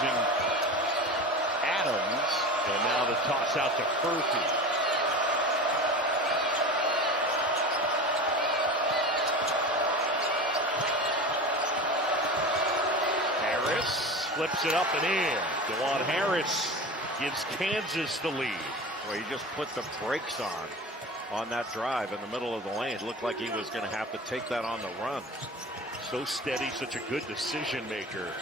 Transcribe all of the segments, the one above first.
using Adams, and now the toss out to Furphy. Harris flips it up and in. DeJuan Harris gives Kansas the lead. Well, he just put the brakes on that drive in the middle of the lane. It looked like he was going to have to take that on the run. So steady, such a good decision maker.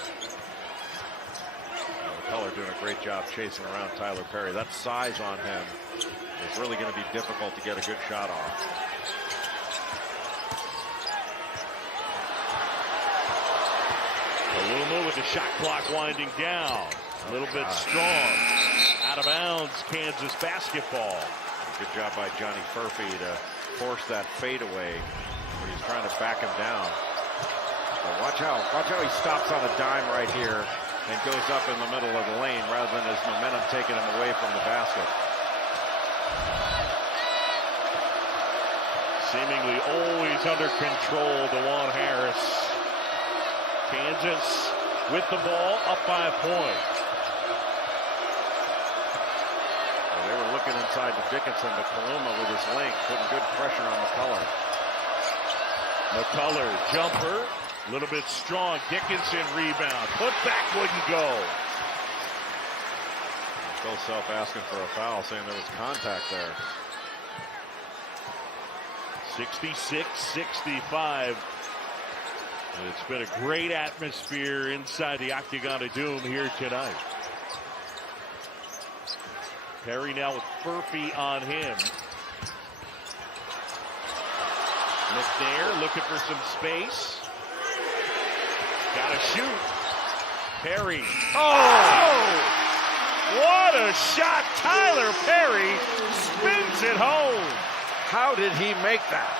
McCullough doing a great job chasing around Tyler Perry. That size on him is really going to be difficult to get a good shot off. Kaluma with the shot clock winding down. A little bit strong. Out of bounds, Kansas basketball. Good job by Johnny Furphy to force that fadeaway when he's trying to back him down. But watch how he stops on a dime right here and goes up in the middle of the lane rather than his momentum taking him away from the basket. Seemingly always under control, DeJuan Harris. Kansas with the ball, up by a point. Well, they were looking inside to Dickinson, but Kaluma with his length putting good pressure on McCullough. McCullough, jumper, a little bit strong. Dickinson rebound, put back wouldn't go. Phil Self asking for a foul, saying there was contact there. 66-65. It's been a great atmosphere inside the Octagon of Doom here tonight. Perry now with Furphy on him. McNair looking for some space. Got to shoot. Perry. Oh! What a shot! Tyler Perry spins it home. How did he make that?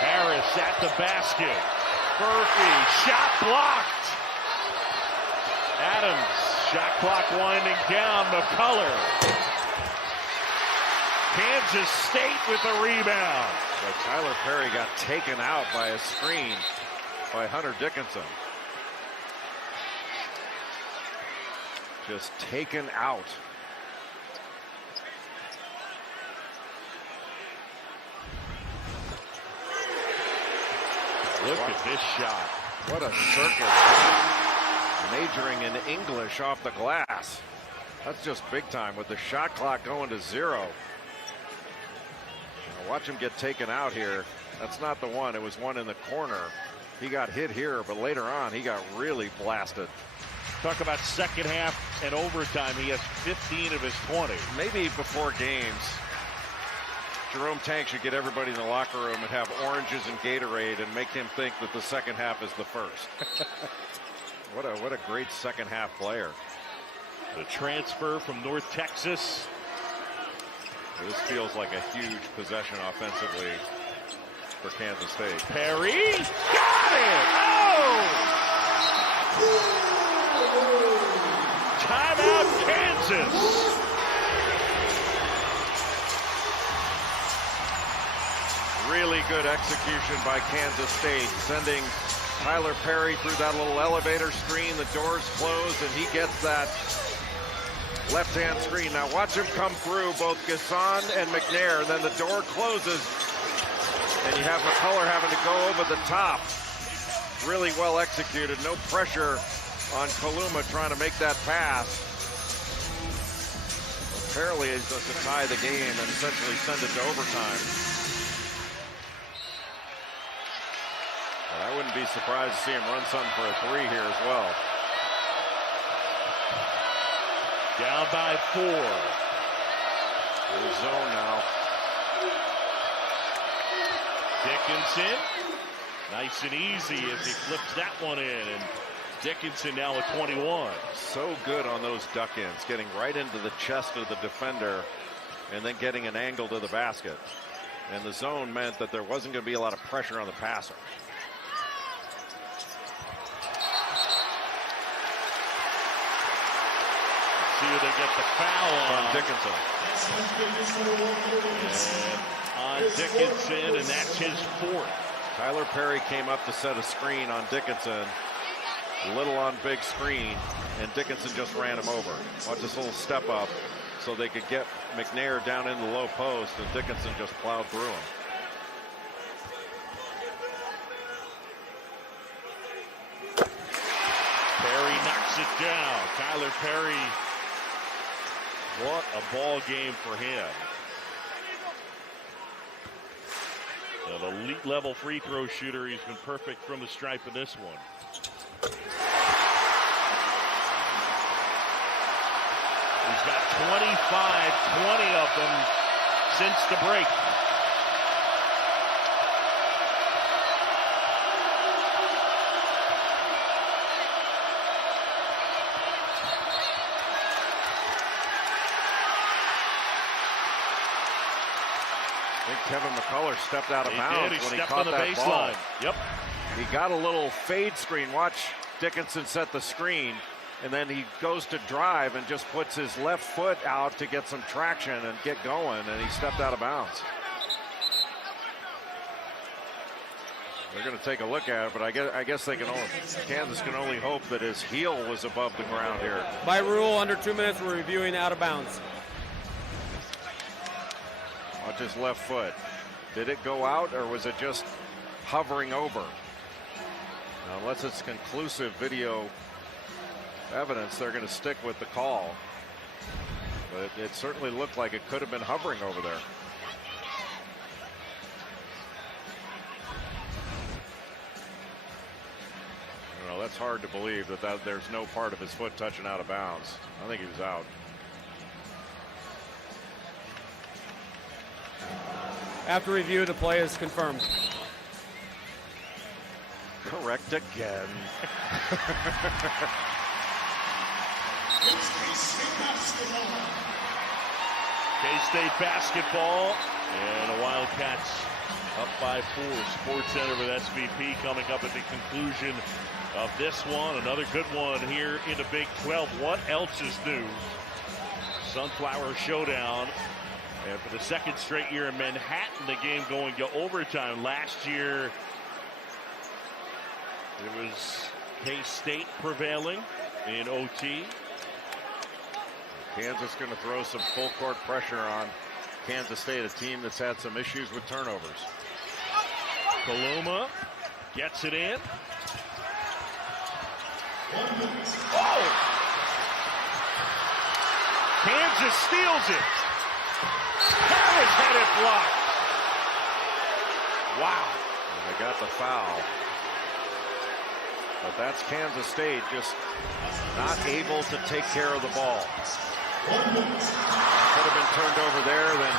Harris at the basket. Furphy, shot blocked. Adams, shot clock winding down. McCullough. Kansas State with the rebound. But Tyler Perry got taken out by a screen by Hunter Dickinson. Just taken out. Look at this shot. What a circus. Majoring in English off the glass. That's just big time with the shot clock going to 0. Now watch him get taken out here. That's not the one. It was one in the corner. He got hit here, but later on he got really blasted. Talk about second half and overtime. He has 15 of his 20. Maybe before games, Jerome Tank should get everybody in the locker room and have oranges and Gatorade and make him think that the second half is the first. What a great second half player. The transfer from North Texas. This feels like a huge possession offensively for Kansas State. Perry got it. Oh! Timeout, Kansas. Really good execution by Kansas State, sending Tyler Perry through that little elevator screen. The doors close and he gets that left-hand screen. Now watch him come through, both Gasson and McNair, and then the door closes and you have McCullough having to go over the top. Really well executed, no pressure on Kaluma trying to make that pass. Apparently it's just to tie the game and essentially send it to overtime. I wouldn't be surprised to see him run something for a 3 here as well. Down by 4. There's zone now. Dickinson, nice and easy as he flips that one in. And Dickinson now with 21. So good on those duck-ins, getting right into the chest of the defender and then getting an angle to the basket. And the zone meant that there wasn't going to be a lot of pressure on the passer. see who they get the foul on Dickinson. And on Dickinson, and that's his 4th. Tyler Perry came up to set a screen on Dickinson. Little on big screen, and Dickinson just ran him over. Watch this little step up so they could get McNair down in the low post, and Dickinson just plowed through him. Perry knocks it down. Tyler Perry, what a ball game for him. An elite level free throw shooter. He's been perfect from the stripe in this one. He's got 20 of them since the break. I think Kevin McCullough stepped out of bounds when he caught that ball. Yep. He got a little fade screen. Watch Dickinson set the screen, and then he goes to drive and just puts his left foot out to get some traction and get going, and he stepped out of bounds. They're going to take a look at it, but I guess they can only, Kansas can only hope that his heel was above the ground here. By rule, under 2 minutes, we're reviewing out of bounds. Watch his left foot. Did it go out, or was it just hovering over? Now, unless it's conclusive video evidence, they're going to stick with the call. But it certainly looked like it could have been hovering over there. You know, that's hard to believe that there's no part of his foot touching out of bounds. I think he was out. After review, the play is confirmed. Correct again. K-State basketball, and the Wildcats up by 4. Sports Center with SVP coming up at the conclusion of this one. Another good one here in the Big 12. What else is new? Sunflower Showdown. And for the second straight year in Manhattan, the game going to overtime. Last year, it was K-State prevailing in OT. Kansas going to throw some full court pressure on Kansas State, a team that's had some issues with turnovers. Kaluma gets it in. Oh! Kansas steals it. Harris had it blocked. Wow. And they got the foul. But that's Kansas State just not able to take care of the ball. Could have been turned over there. Then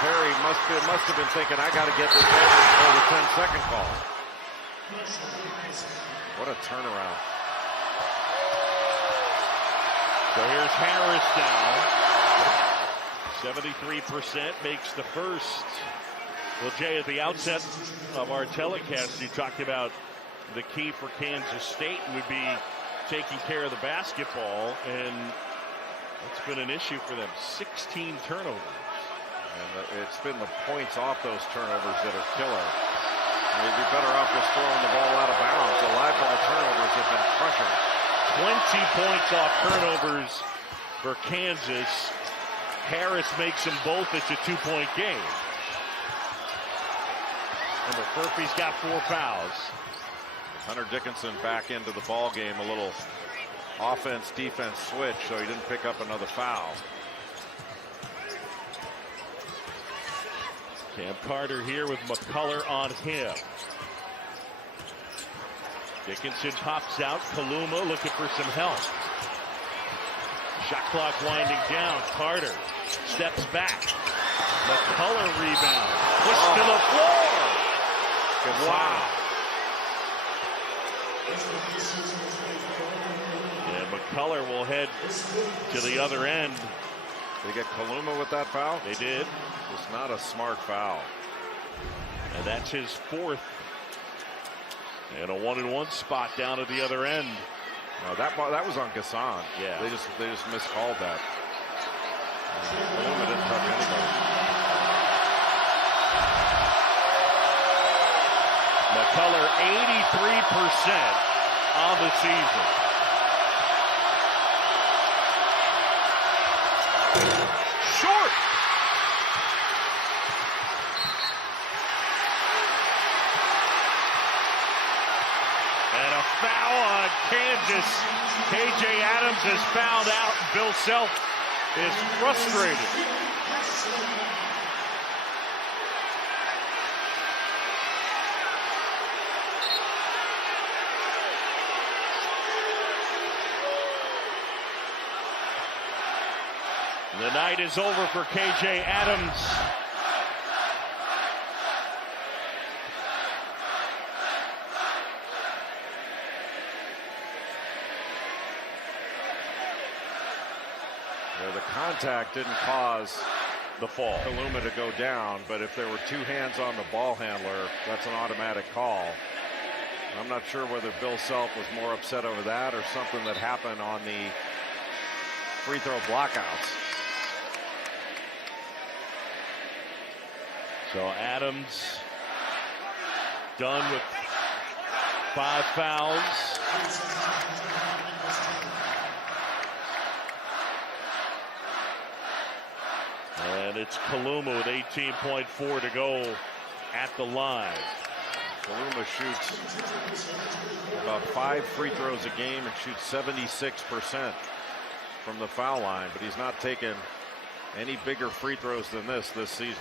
Perry must have been thinking, I got to get this over before the 10-second call. What a turnaround. So here's Harris now. 73% makes the first. Well, Jay, at the outset of our telecast, you talked about the key for Kansas State would be taking care of the basketball, and it's been an issue for them. 16 turnovers. And it's been the points off those turnovers that are killer. They'd be better off just throwing the ball out of bounds. The live ball turnovers have been crushing. 20 points off turnovers for Kansas. Harris makes them both. It's a 2-point game. Remember, Murphy's got 4 fouls. Hunter Dickinson back into the ball game, a little offense-defense switch, so he didn't pick up another foul. Cam Carter here with McCullough on him. Dickinson pops out. Kaluma looking for some help. Shot clock winding down. Carter steps back. McCullough rebound. Pushed to the floor. Good wow. And McCullough will head to the other end. They get Kaluma with that foul? They did. It's not a smart foul. And that's his 4th. And a 1-and-1 spot down at the other end. No, that was on Gasson. Yeah. They just miscalled that. Kaluma didn't touch anybody. McCullough 83% on the season. Short. And a foul on Kansas. KJ Adams is fouled out. Bill Self is frustrated. The night is over for KJ Adams. The contact didn't cause The fall. Kaluma to go down, but if there were two hands on the ball handler, that's an automatic call. I'm not sure whether Bill Self was more upset over that or something that happened on the free throw blockouts. So Adams done with 5 fouls. And it's Kaluma with 18.4 to go at the line. Kaluma shoots about 5 free throws a game and shoots 76% from the foul line, but he's not taken any bigger free throws than this season.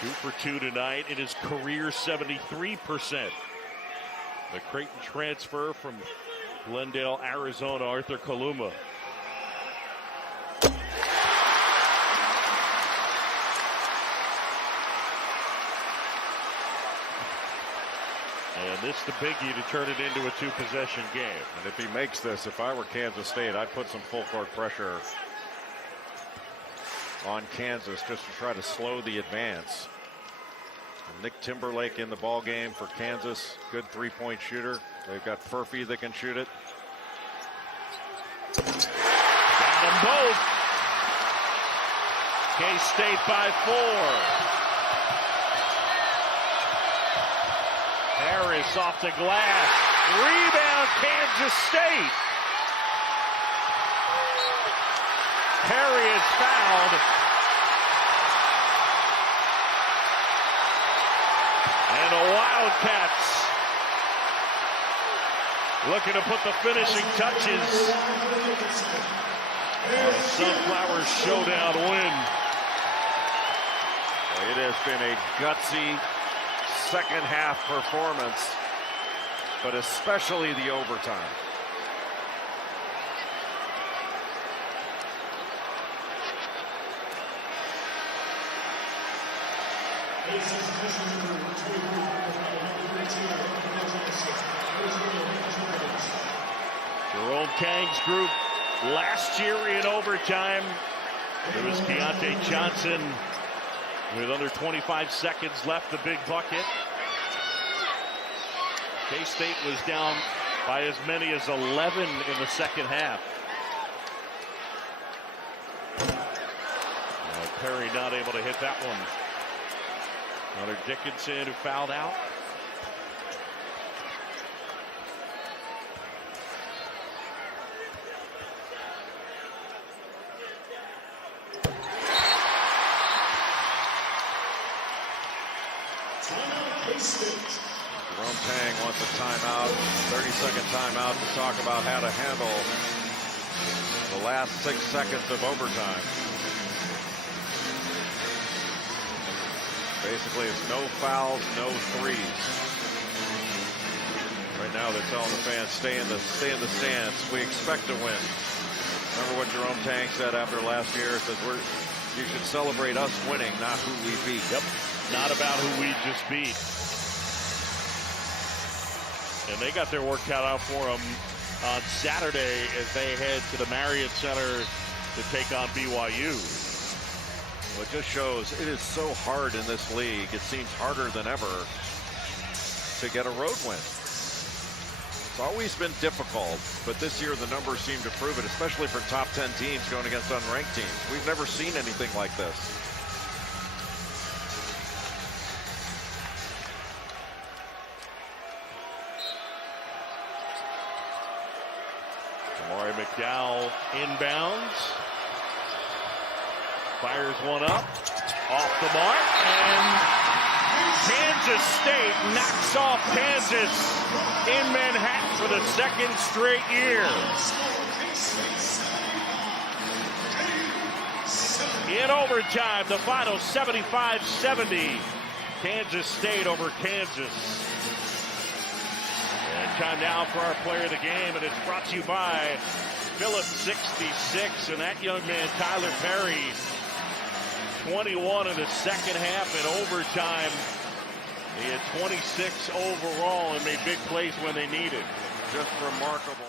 2 for 2 tonight. It is career 73%. The Creighton transfer from Glendale, Arizona, Arthur Kaluma. And this the biggie to turn it into a 2-possession game. And if he makes this, if I were Kansas State, I'd put some full court pressure on Kansas just to try to slow the advance. And Nick Timberlake in the ball game for Kansas, good 3-point shooter. They've got Furphy that can shoot it. Got them both. K-State by 4. Harris off the glass. Rebound, Kansas State. Perry is fouled. And the Wildcats looking to put the finishing touches on a Sunflower Showdown win. It has been a gutsy second half performance, but especially the overtime. Jerome Tang's group last year in overtime. It was Keontae Johnson with under 25 seconds left, the big bucket. K-State was down by as many as 11 in the second half. Perry not able to hit that one. Another Dickinson who fouled out. Jerome Tang wants a timeout, 30-second timeout to talk about how to handle the last 6 seconds of overtime. Basically, it's no fouls, no threes. Right now, they're telling the fans, stay in the stands. We expect to win. Remember what Jerome Tang said after last year? He says, you should celebrate us winning, not who we beat. Yep, not about who we just beat. And they got their work cut out for them on Saturday as they head to the Marriott Center to take on BYU. Well, it just shows it is so hard in this league. It seems harder than ever to get a road win. It's always been difficult, but this year the numbers seem to prove it, especially for top 10 teams going against unranked teams. We've never seen anything like this. Amari McDowell inbounds. Fires one up. Off the mark. And Kansas State knocks off Kansas in Manhattan for the second straight year. In overtime, the final 75-70. Kansas State over Kansas. And time now for our player of the game, and it's brought to you by Phillips 66. And that young man, Tyler Perry, 21 in the second half in overtime. He had 26 overall and made big plays when they needed. Just remarkable.